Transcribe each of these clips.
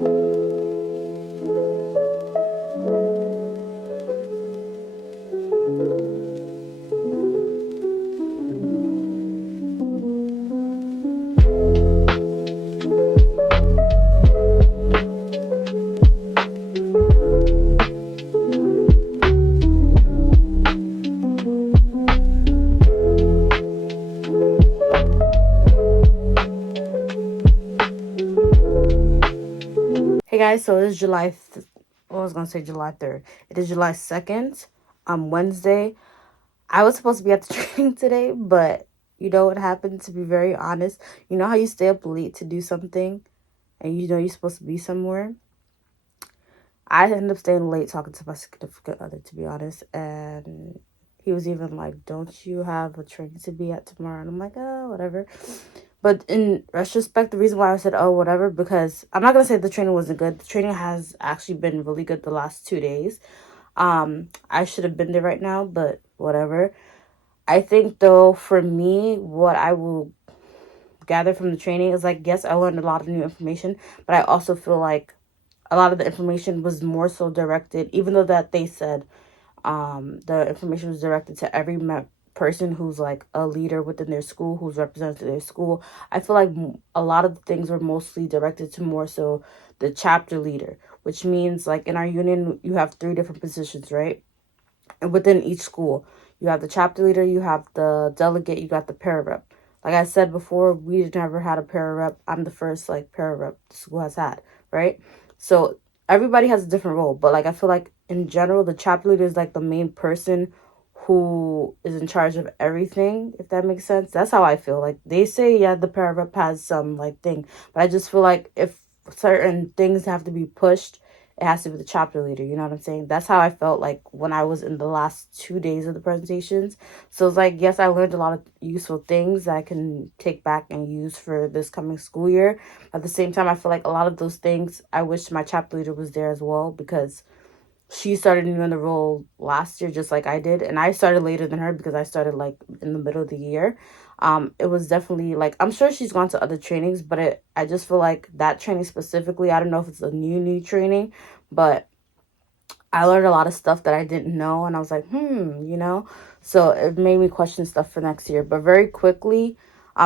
Hey guys, so it is I was gonna say July 3rd. It is July 2nd, Wednesday. I was supposed to be at the training today, but you know what happened, to be very honest. You know how you stay up late to do something and you know you're supposed to be somewhere? I ended up staying late talking to my significant other, to be honest, and he was even like, "Don't you have a training to be at tomorrow?" And I'm like, "Oh, whatever." But in retrospect, the reason why I said, "Oh, whatever," because I'm not gonna say the training wasn't good. The training has actually been really good the last 2 days. I should have been there right now, but whatever. I think though, for me, what I will gather from the training is like, yes, I learned a lot of new information, but I also feel like a lot of the information was more so directed, even though that they said the information was directed to every person who's like a leader within their school, who's represented their school. I feel like a lot of the things were mostly directed to more so the chapter leader, which means like in our union you have 3 different positions, right? And within each school you have the chapter leader, you have the delegate, you got the para rep. Like I said before, we never had a para rep. I'm the first like para rep the school has had, right? So everybody has a different role, but like I feel like in general the chapter leader is like the main person who is in charge of everything, if that makes sense. That's how I feel. Like they say, yeah, the para rep has some like thing, but I just feel like if certain things have to be pushed, it has to be the chapter leader. You know what I'm saying? That's how I felt like when I was in the last 2 days of the presentations. So it's like, yes, I learned a lot of useful things that I can take back and use for this coming school year. At the same time, I feel like a lot of those things, I wish my chapter leader was there as well, because she started new in the role last year just like I did, and I started later than her because I started like in the middle of the year. It was definitely like, I'm sure she's gone to other trainings, but I just feel like that training specifically, I don't know if it's a new training, but I learned a lot of stuff that I didn't know, and I was like, you know? So it made me question stuff for next year. But very quickly,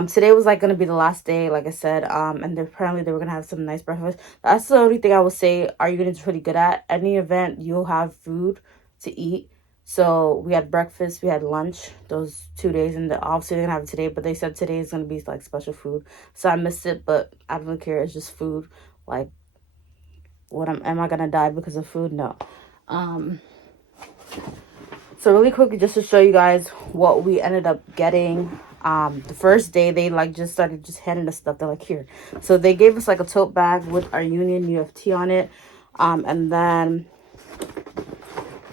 today was like gonna be the last day, like I said. And apparently they were gonna have some nice breakfast. That's the only thing I would say our unit's pretty good at. Any event, you'll have food to eat. So we had breakfast, we had lunch those 2 days, and obviously they're gonna have it today, but they said today is gonna be like special food. So I missed it, but I don't care, it's just food. Like, am I gonna die because of food? No. Um, so really quickly, just to show you guys what we ended up getting. The first day they like just started just handing us stuff. They're like, here. So they gave us like a tote bag with our union UFT on it. And then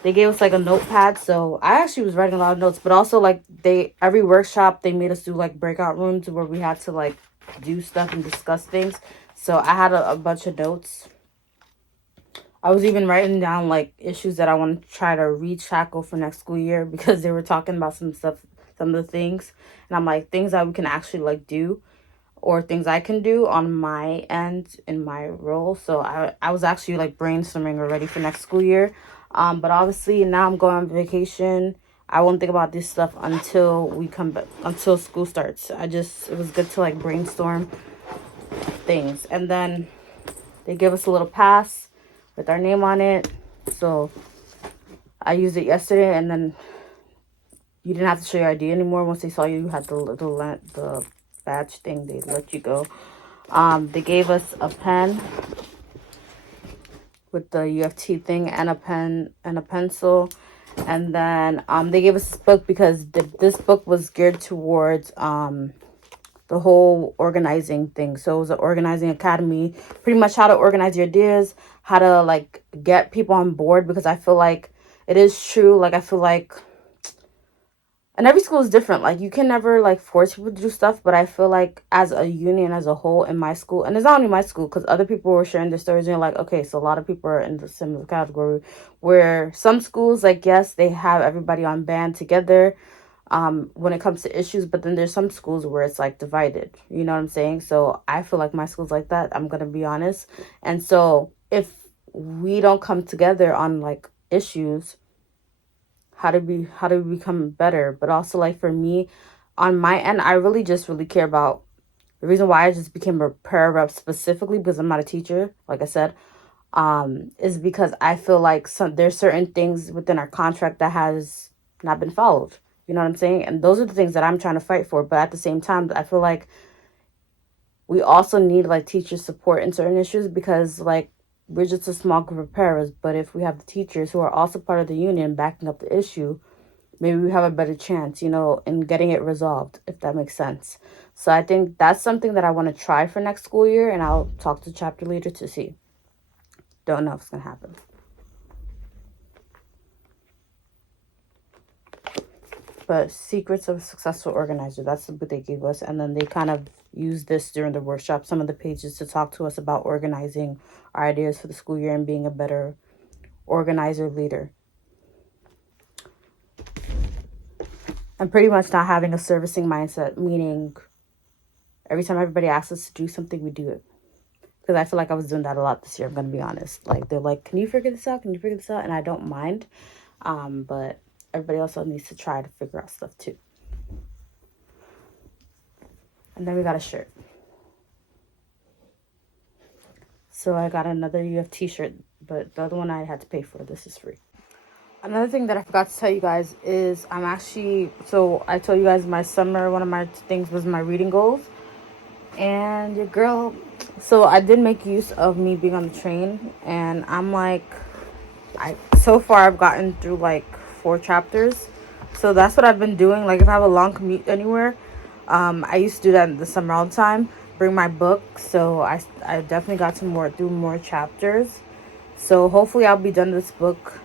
they gave us like a notepad. So I actually was writing a lot of notes, but also like every workshop they made us do like breakout rooms where we had to like do stuff and discuss things. So I had a bunch of notes. I was even writing down like issues that I want to try to tackle for next school year, because they were talking about some stuff, some of the things, and I'm like, things that we can actually like do, or things I can do on my end in my role. So I was actually like brainstorming already for next school year. But obviously now I'm going on vacation. I won't think about this stuff until we come back, until school starts. It was good to like brainstorm things. And then they give us a little pass with our name on it. So I used it yesterday, and then you didn't have to show your ID anymore. Once they saw you had the badge thing, they let you go. They gave us a pen with the UFT thing, and a pen and a pencil. And then they gave us this book because this book was geared towards the whole organizing thing. So it was an organizing academy, pretty much how to organize your ideas, how to like get people on board, because I feel like it is true. Like I feel like, and every school is different. Like you can never like force people to do stuff, but I feel like as a union as a whole in my school, and it's not only my school, because other people were sharing their stories, and you're like, okay, so a lot of people are in the similar category, where some schools, like, yes, they have everybody on band together. when it comes to issues, but then there's some schools where it's like divided. You know what I'm saying? So I feel like my school's like that. I'm gonna be honest. And so if we don't come together on like issues, how do we become better? But also like for me, on my end, I really just really care about the reason why I just became a para rep specifically because I'm not a teacher, like I said, is because I feel like there's certain things within our contract that has not been followed. You know what I'm saying? And those are the things that I'm trying to fight for. But at the same time, I feel like we also need like teacher support in certain issues because like we're just a small group of paras. But if we have the teachers who are also part of the union backing up the issue, maybe we have a better chance, in getting it resolved, if that makes sense. So I think that's something that I want to try for next school year, and I'll talk to chapter leader to see. Don't know if it's going to happen. But secrets of a successful organizer, that's what they gave us. And then they kind of used this during the workshop, some of the pages to talk to us about organizing our ideas for the school year and being a better organizer leader. And pretty much not having a servicing mindset, meaning every time everybody asks us to do something, we do it. Because I feel like I was doing that a lot this year, I'm going to be honest. Like, they're like, can you figure this out? Can you figure this out? And I don't mind. But everybody also needs to try to figure out stuff too. And then we got a shirt. So I got another UF t-shirt, but the other one I had to pay for. This is free. Another thing that I forgot to tell you guys is so I told you guys my summer, one of my things was my reading goals. And your girl, so I did make use of me being on the train. And I'm like, so far I've gotten through like 4 chapters. So that's what I've been doing. Like if I have a long commute anywhere, I used to do that in the summer all the time. Bring my book. So I definitely got to do more chapters. So hopefully I'll be done with this book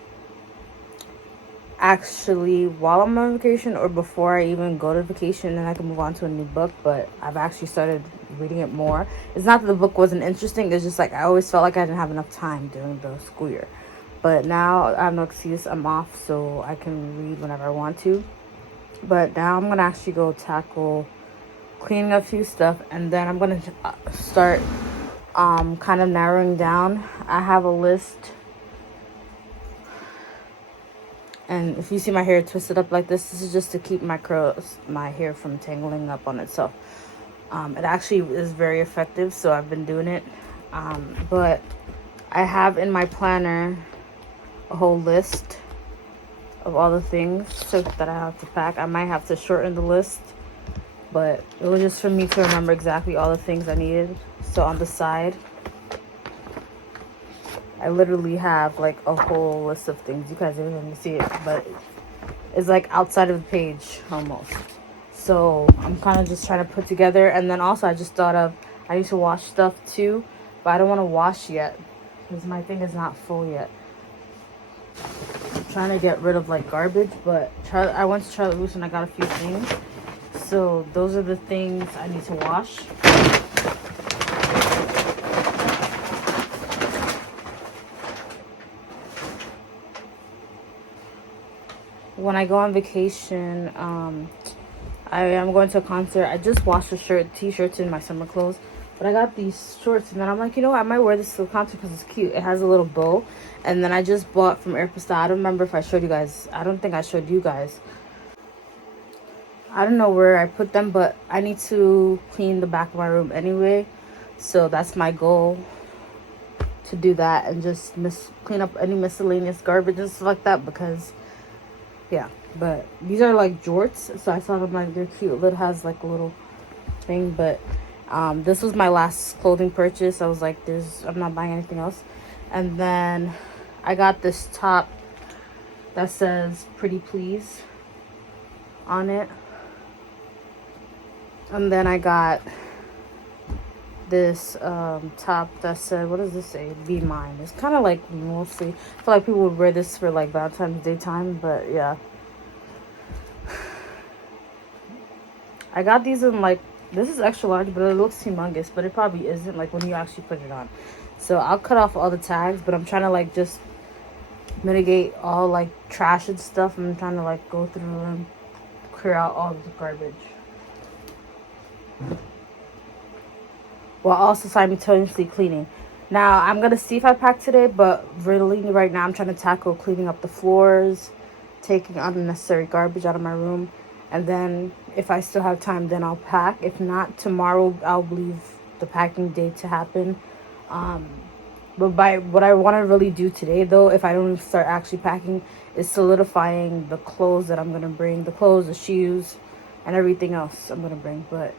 actually while I'm on vacation or before I even go to vacation, and I can move on to a new book. But I've actually started reading it more. It's not that the book wasn't interesting, it's just like I always felt like I didn't have enough time during the school year. But now I have no excuse, I'm off, so I can read whenever I want to. But now I'm gonna actually go tackle cleaning up a few stuff, and then I'm gonna start kind of narrowing down. I have a list. And if you see my hair twisted up like this is just to keep my hair from tangling up on itself. It actually is very effective, so I've been doing it. But I have in my planner a whole list of all the things that I have to pack. I might have to shorten the list, but it was just for me to remember exactly all the things I needed. So on the side, I literally have like a whole list of things. You guys didn't even see it, but it's like outside of the page almost. So I'm kind of just trying to put together. And then also I just thought of I need to wash stuff too, but I don't want to wash yet because my thing is not full yet. I'm trying to get rid of like garbage, but I went to Charlotte Russe and I got a few things. So those are the things I need to wash. When I go on vacation, I am going to a concert. I just washed a t-shirts in my summer clothes, but I got these shorts, and then I'm like, I might wear this to the concert because it's cute. It has a little bow, and then I just bought from Airpostale. I don't remember if I showed you guys. I don't think I showed you guys. I don't know where I put them, but I need to clean the back of my room anyway, so that's my goal, to do that and just clean up any miscellaneous garbage and stuff like that because. Yeah, but these are like jorts, so I saw them like they're cute. It has like a little thing, but this was my last clothing purchase. I was like, I'm not buying anything else. And then I got this top that says "Pretty Please" on it. And then I got this top that said, what does this say? Be Mine. It's kind of like mostly, I feel like people would wear this for like Valentine's Day time, but yeah. I got these in like, this is extra large, but it looks humongous, but it probably isn't like when you actually put it on. So I'll cut off all the tags, but I'm trying to like just mitigate all like trash and stuff. I'm trying to like go through them clear out all the garbage, while also simultaneously cleaning. Now, I'm going to see if I pack today, but really right now I'm trying to tackle cleaning up the floors, taking unnecessary garbage out of my room, and then if I still have time, then I'll pack. If not, tomorrow I'll leave the packing day to happen. But by what I want to really do today, though, if I don't start actually packing, is solidifying the clothes that I'm going to bring. The clothes, the shoes, and everything else I'm going to bring. But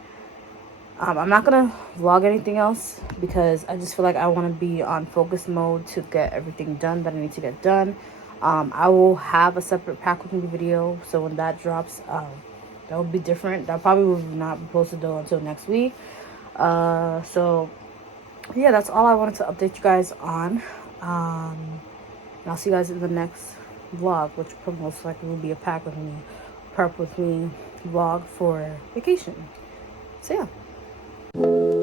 I'm not going to vlog anything else because I just feel like I want to be on focus mode to get everything done that I need to get done. I will have a separate pack with me video. So when that drops, that will be different. That probably will not be posted, though, until next week. So yeah, that's all I wanted to update you guys on. And I'll see you guys in the next vlog, which probably most likely will be a pack with me, prep with me vlog for vacation. So yeah.